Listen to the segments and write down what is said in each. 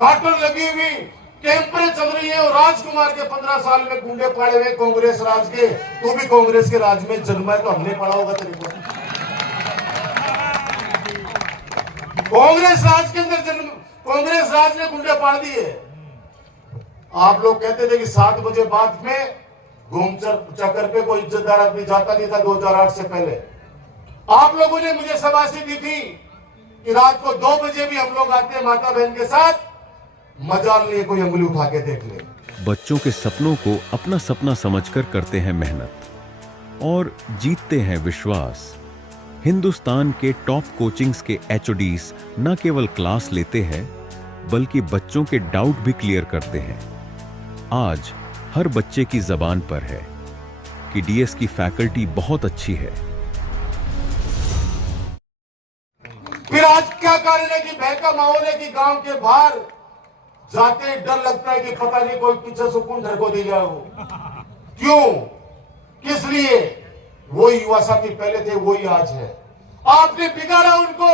Cotton लगी हुई, कैंपें चल रही है और राजकुमार के 15 साल में गुंडे पाड़े हुए कांग्रेस राज के। तू भी कांग्रेस के राज में जन्मा है तो हमने पढ़ा होगा तेरे को। कांग्रेस राज के अंदर जन्म, कांग्रेस राज ने गुंडे पाड़ दिए। आप लोग कहते थे कि 7 बजे बाद में घूम चक्कर पे कोई इज्जतदार आदमी जाता नहीं था 2008 से पहले। आप लोगों ने मुझे शाबाशी दी थी कि रात को 2 बजे भी हम लोग आते हैं माता बहन के साथ, मजाल लिए कोई अंगुली उठा के देख ले। बच्चों के सपनों को अपना सपना समझकर करते हैं मेहनत और जीतते हैं विश्वास। हिंदुस्तान के टॉप कोचिंग्स के एचओडीज न केवल क्लास लेते हैं बल्कि बच्चों के डाउट भी क्लियर करते हैं। आज हर बच्चे की जबान पर है कि डीएस की फैकल्टी बहुत अच्छी है। फिर आज क्या कारण है कि भय का माहौल है कि गांव के बाहर जाते ही डर लगता है कि पता नहीं कोई पीछे से कौन ढको दे जाए। वो क्यों, किस लिए? वो युवा साथी पहले थे, वही आज है। आपने बिगाड़ा उनको,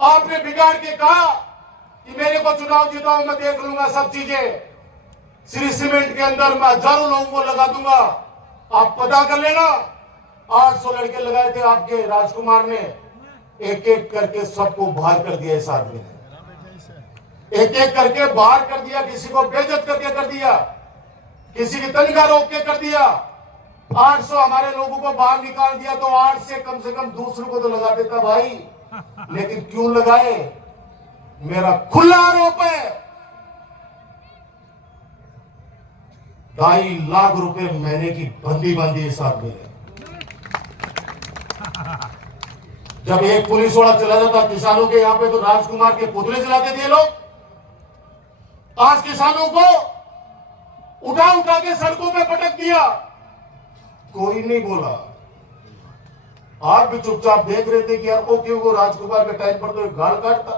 आपने बिगाड़ के कहा कि मेरे को चुनाव जिताओ, मैं देख लूंगा सब चीजें। श्री सीमेंट के अंदर मैं हजारों लोगों को लगा दूंगा, आप पता कर लेना। 800 लड़के लगाए थे आपके राजकुमार ने, एक एक करके सबको बाहर कर दिया इस आदमी ने। एक एक करके बाहर कर दिया, किसी को बेइज्जत करके कर दिया, किसी की तनख्वाह रोक के कर दिया। 800 हमारे लोगों को बाहर निकाल दिया तो 8 से कम दूसरों को तो लगा देता भाई। लेकिन क्यों लगाए? मेरा खुला आरोप है 2.5 लाख रुपए महीने की बंदी बांधी इस आदमी ने। जब एक पुलिस वाला चला जाता किसानों के यहां पे तो राजकुमार के पुतले जलाते थे लोग। आज किसानों को उठा उठा के सड़कों पे पटक दिया, कोई नहीं बोला। आप भी चुपचाप देख रहे थे कि यार वो क्यों, वो राजकुमार के टाइम पर तो एक गाल काटता,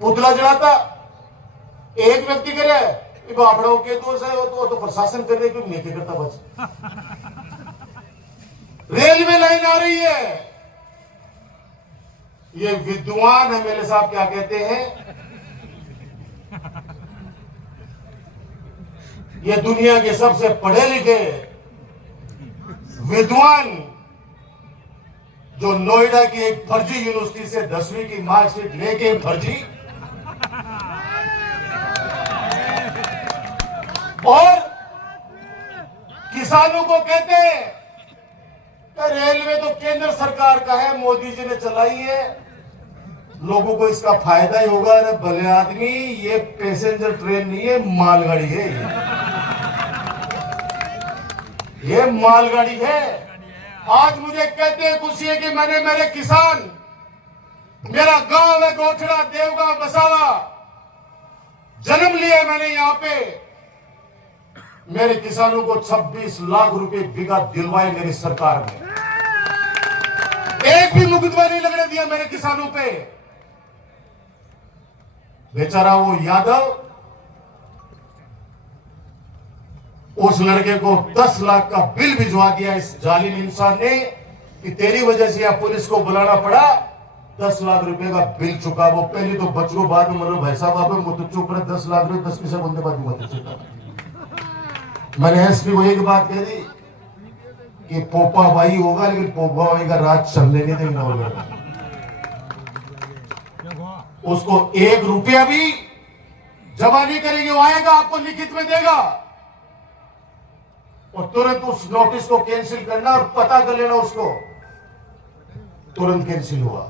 पुतला जलाता। एक व्यक्ति करे बापड़ों के दोष है, वो तो प्रशासन कर रहे, क्यों नहीं करता? बस रेलवे लाइन आ रही है, ये विद्वान एमएलए साहब क्या कहते हैं, ये दुनिया के सबसे पढ़े लिखे विद्वान जो नोएडा की एक फर्जी यूनिवर्सिटी से 10वीं की मार्कशीट लेके फर्जी, और किसानों को कहते हैं कि रेलवे तो केंद्र सरकार का है, मोदी जी ने चलाई है, लोगों को इसका फायदा ही होगा। अरे भले आदमी, ये पैसेंजर ट्रेन नहीं है, मालगाड़ी है। ये मालगाड़ी है। आज मुझे कहते हैं खुशी है कि मैंने मेरे किसान, मेरा गांव है गोठड़ा, देवगांव, बसावा, जन्म लिया मैंने यहां पे। मेरे किसानों को 26 लाख रुपए बीघा दिलवाए मेरी सरकार ने। एक भी मुकदमा नहीं लगने दिया मेरे किसानों पे। बेचारा वो यादव, उस लड़के को 10 लाख का बिल भिजवा दिया इस जालिम इंसान ने कि तेरी वजह से यहां पुलिस को बुलाना पड़ा। 10 लाख रुपए का बिल चुका। वो पहले तो बच को, बाद में मतलब भाई साहब आप मुझे चुप रहे, 10 लाख रुपए 10 पैसे बंदे बाद दूंगा। मैंने एसपी को एक बात कह दी कि पोपा भाई होगा, लेकिन पोपा भाई का राज चलने नहीं देंगे। उसको 1 रुपया भी जमा नहीं करेंगे, वो आएगा आपको लिखित में देगा और तुरंत उस नोटिस को कैंसिल करना और पता कर लेना उसको। तुरंत कैंसिल हुआ।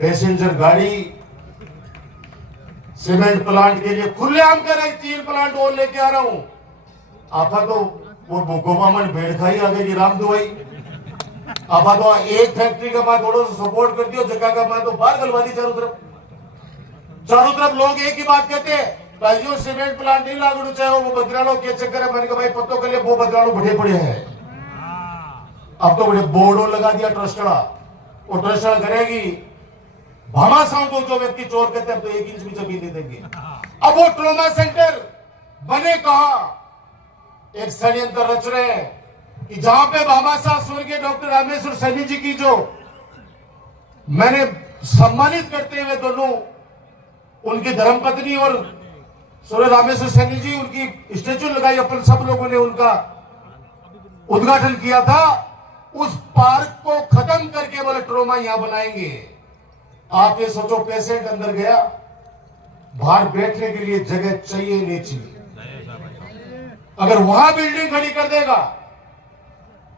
पैसेंजर गाड़ी सीमेंट प्लांट के लिए खुलेआम कर रही, 3 प्लांट और लेके आ रहा हूं। आपा तो वो गोमामन भेड़ खाई आगे की राम दुआई। आपा तो एक फैक्ट्री का मैं थोड़ा सा सपोर्ट कर दियो, जगह का मैं तो बाहर गलवा दी चारों तरफ लोग एक ही बात कहते हैं, भाई जो सीमेंट प्लांट नहीं लागू चाहे वो बदलानो के चक्कर है। मैंने कहा भाई पत्तों के लिए वो बदलानो बढ़े पड़े हैं। अब तो बड़े बोर्डो लगा दिया ट्रस्टड़ा, वो ट्रस्टड़ा करेगी भामाशाह को जो व्यक्ति चोर कहते हैं तो 1 इंच भी जमीन नहीं देंगे। अब वो ट्रॉमा सेंटर बने कहा, एक षड्यंत्र रच रहे हैं कि जहां पे भामाशाह स्वर्गीय डॉक्टर रामेश्वर सैनी जी की जो मैंने सम्मानित करते हुए दोनों उनकी धर्मपत्नी और सूर्य रामेश्वर सैनी जी, उनकी स्टेचू लगाई, अपन सब लोगों ने उनका उद्घाटन किया था। उस पार्क को खत्म करके बोले ट्रोमा यहां बनाएंगे। आप ये सोचो, पेशेंट अंदर गया, बाहर बैठने के लिए जगह चाहिए नहीं चाहिए। अगर वहां बिल्डिंग खड़ी कर देगा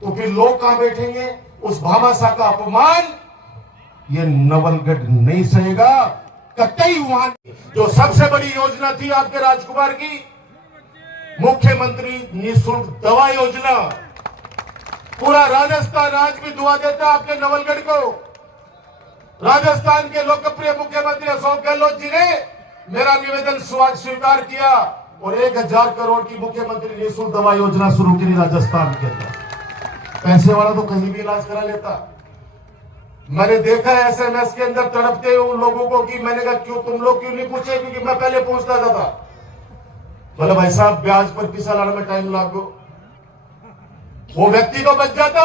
तो फिर लोग कहां बैठेंगे? उस भामाशाह का अपमान ये नवलगढ़ नहीं सहेगा कतई। वहां जो सबसे बड़ी योजना थी आपके राजकुमार की, मुख्यमंत्री निःशुल्क दवा योजना, पूरा राजस्थान आज भी दुआ देता है आपके नवलगढ़ को। राजस्थान के लोकप्रिय मुख्यमंत्री अशोक गहलोत जी ने मेरा निवेदन स्वीकार किया और 1000 करोड़ की मुख्यमंत्री निःशुल्क दवा योजना शुरू की राजस्थान के अंदर। पैसे वाला तो कहीं भी इलाज करा लेता। मैंने देखा है एसएमएस के अंदर तड़पते हुए उन लोगों को कि मैंने कहा क्यों तुम लोग क्यों नहीं पूछे, क्योंकि मैं पहले पूछता था। बोले भाई साहब ब्याज पर पैसा लाने में टाइम लागो। वो व्यक्ति तो बच जाता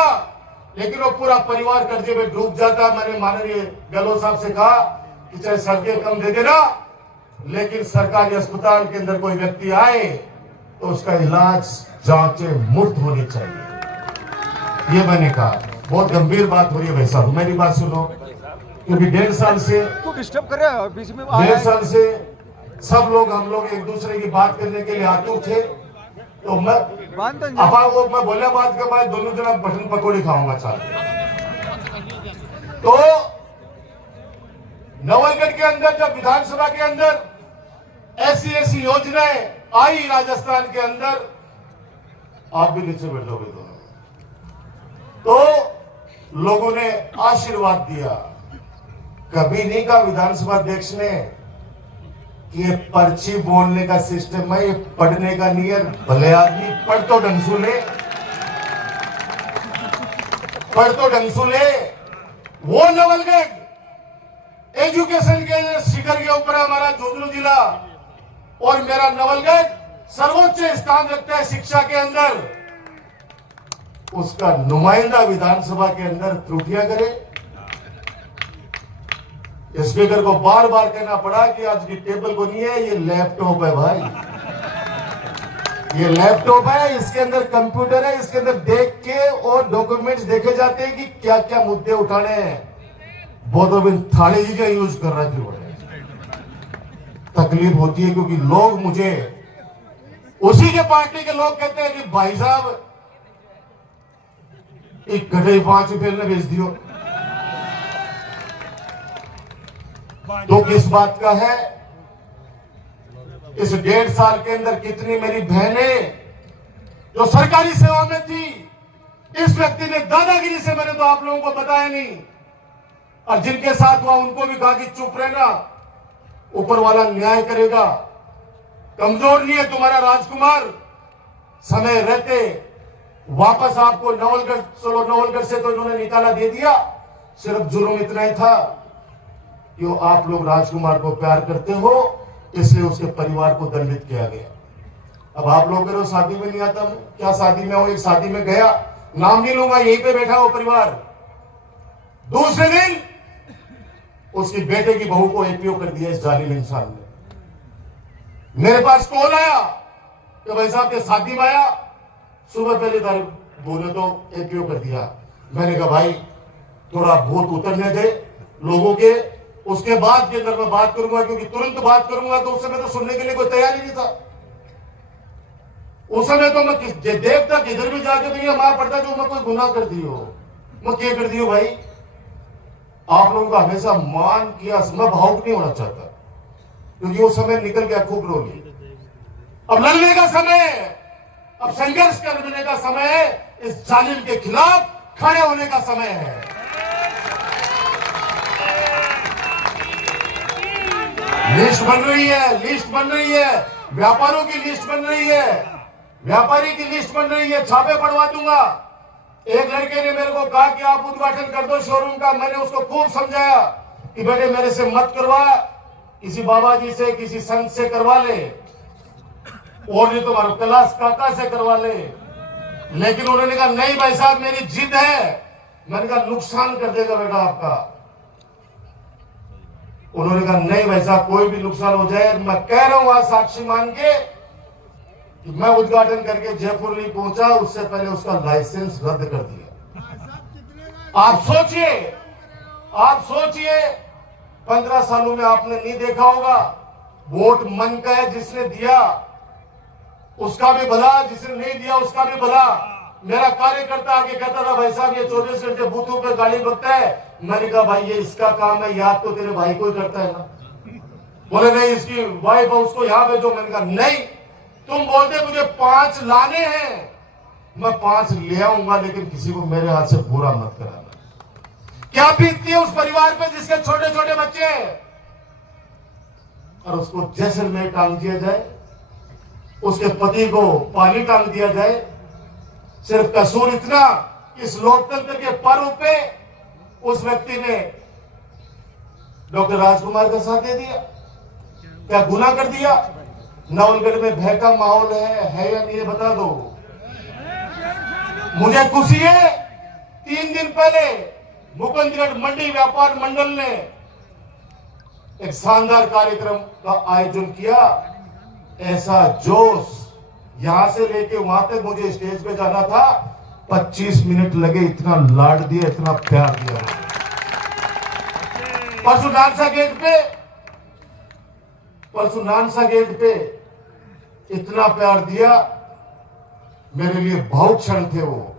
लेकिन वो पूरा परिवार कर्जे में डूब जाता। मैंने माननीय गहलोत साहब से कहा कि चाहे सड़कें कम दे देना, लेकिन सरकारी अस्पताल के अंदर कोई व्यक्ति आए तो उसका इलाज जांचें मुफ्त होनी चाहिए। ये मैंने कहा। बहुत गंभीर बात हो रही है भाई साहब, मेरी बात सुनो, क्योंकि 1.5 साल से तो डिस्टर्ब कर रहे हैं बीच में। 1.5 साल से सब लोग हम लोग एक दूसरे की बात करने के लिए आतुर थे। तो मैं अब मैं बोला बात के बाद दोनों जना बटन पकौड़ी खाऊंगा चाहते। तो नवलगढ़ के अंदर जब विधानसभा के अंदर ऐसी योजनाएं आई राजस्थान के अंदर, आप भी नीचे बैठ जाओगे दोनों, तो लोगों ने आशीर्वाद दिया। कभी नहीं कहा विधानसभा अध्यक्ष ने कि ये पर्ची बोलने का सिस्टम है, ये पढ़ने का नहीं है। भले आदमी पढ़ तो ढंग ले, पढ़ तो ढंग ले। वो नवलगढ़ एजुकेशन के शिखर के ऊपर हमारा झुंझुनू जिला और मेरा नवलगढ़ सर्वोच्च स्थान रखता है शिक्षा के अंदर। उसका नुमाइंदा विधानसभा के अंदर त्रुटियां करे। स्पीकर को बार बार कहना पड़ा कि आज की टेबल को नहीं है, ये लैपटॉप है भाई, ये लैपटॉप है, इसके अंदर कंप्यूटर है, इसके अंदर देख के और डॉक्यूमेंट्स देखे जाते हैं कि क्या क्या मुद्दे उठाने हैं। बहुत बिन थाली जी का यूज कर रहा क्यों है? तकलीफ होती है क्योंकि लोग मुझे उसी के पार्टी के लोग कहते हैं कि भाई साहब एक गधे 5 रुपये ने बेच दियो। तो किस बात का है? इस 1.5 साल के अंदर कितनी मेरी बहनें जो सरकारी सेवा में थी, इस व्यक्ति ने दादागिरी से, मैंने तो आप लोगों को बताया नहीं, और जिनके साथ हुआ उनको भी कहा कि चुप रहना, ऊपर वाला न्याय करेगा। कमजोर नहीं है तुम्हारा राजकुमार, समय रहते वापस आपको नवलगढ़, चलो नवलगढ़ से तो इन्होंने निकाला दे दिया, सिर्फ जुर्म इतना ही था कि आप लोग राजकुमार को प्यार करते हो, इसलिए उसके परिवार को दंडित किया गया। अब आप लोग कह रहे हो शादी में नहीं आता मैं, क्या शादी में हूं? एक शादी में गया, नाम नहीं लूंगा, यहीं पे बैठा हो परिवार। दूसरे दिन उसकी बेटे की बहू को एपीओ कर दिया इस जालिम इंसान ने। मेरे पास कॉल आया कि भाई साहब के शादी में आया, सुबह पहली तारीख बोले तो एपीओ कर दिया। मैंने कहा भाई थोड़ा भूत उतरने दे लोगों के, उसके बाद के अंदर मैं बात करूंगा, क्योंकि तुरंत बात करूंगा तो उस समय तो सुनने के लिए कोई तैयार ही नहीं था। उस समय तो मैं देखता किधर भी जाके तो ये मां पड़ता जो मैं कोई गुनाह कर दी हो, मैं क्या कर दी हो भाई। आप लोगों का हमेशा मान किया, मैं भावुक नहीं होना चाहता क्योंकि वो समय निकल गया, खूब रो ली। अब लड़ने का समय है, अब संघर्ष करने का समय है, इस जालिम के खिलाफ खड़े होने का समय है। लिस्ट बन रही है, लिस्ट बन रही है, व्यापारों की लिस्ट बन रही है, व्यापारी की लिस्ट बन रही है, छापे पड़वा दूंगा। एक लड़के ने मेरे को कहा कि आप उद्घाटन कर दो शोरूम का, मैंने उसको खूब समझाया कि बेटे मेरे से मत करवा, किसी बाबा जी से, किसी संत से करवा ले, और नहीं तो कैलाश काका से करवा ले। लेकिन उन्होंने कहा नहीं भाई साहब मेरी जिद है। मैंने कहा नुकसान कर देगा बेटा आपका। उन्होंने कहा नहीं वैसा कोई भी नुकसान हो जाए, मैं कह रहा हूं आज साक्षी मान के कि मैं उद्घाटन करके जयपुर नहीं पहुंचा, उससे पहले उसका लाइसेंस रद्द कर दिया। आप सोचिए 15 सालों में आपने नहीं देखा होगा, वोट मन का है, जिसने दिया उसका भी भला, जिसने नहीं दिया उसका भी भला। मेरा कार्यकर्ता आगे कहता था भाई साहब ये 24 घंटे बूथों पे गाड़ी बकता है। मैंने कहा भाई ये इसका काम है, याद तो तेरे भाई को ही करता है ना। बोले नहीं इसकी वाइफ है उसको यहाँ भेजो। मैंने कहा नहीं, तुम बोलते मुझे 5 लाने हैं, मैं 5 ले आऊंगा, लेकिन किसी को मेरे हाथ से बुरा मत कराना। क्या बीतती है उस परिवार पे जिसके छोटे छोटे बच्चे हैं, और उसको जैसलमेर टांग दिया जाए, उसके पति को पानी टांग दिया जाए। सिर्फ कसूर इतना, इस लोकतंत्र के पर्व पे उस व्यक्ति ने डॉक्टर राजकुमार का साथ दे दिया। क्या गुनाह कर दिया? नवलगढ़ में भय का माहौल है या नहीं, बता दो मुझे। खुशी है 3 दिन पहले मुकुंदगढ़ मंडी व्यापार मंडल ने एक शानदार कार्यक्रम का आयोजन किया। ऐसा जोश, यहां से लेके वहां तक मुझे स्टेज पे जाना था, 25 मिनट लगे, इतना लाड दिया, इतना प्यार दिया। परसों नानसा गेट पे इतना प्यार दिया, मेरे लिए बहुत क्षण थे वो।